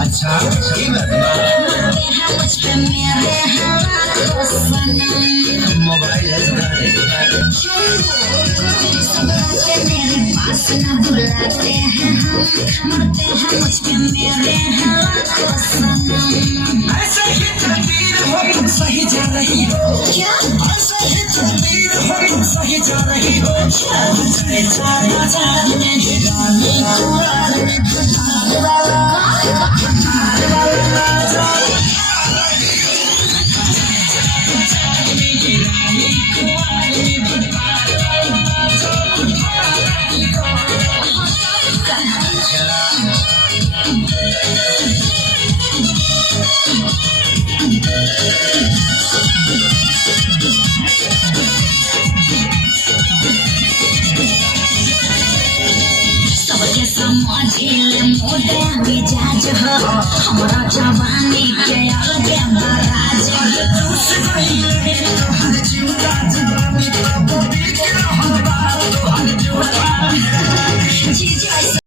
अच्छा ये बात मोबाइल है मेरे पास न बुलाते हैं हम मरते हैं मुझके मेरे ऐसे ही तकदीर हो तुम सही जा रही हो क्या ऐसे ही तकदीर हो तुम सही जा रही हो समझिले मोटे मिजाज हो हमरा जवानी के अलगे महाराज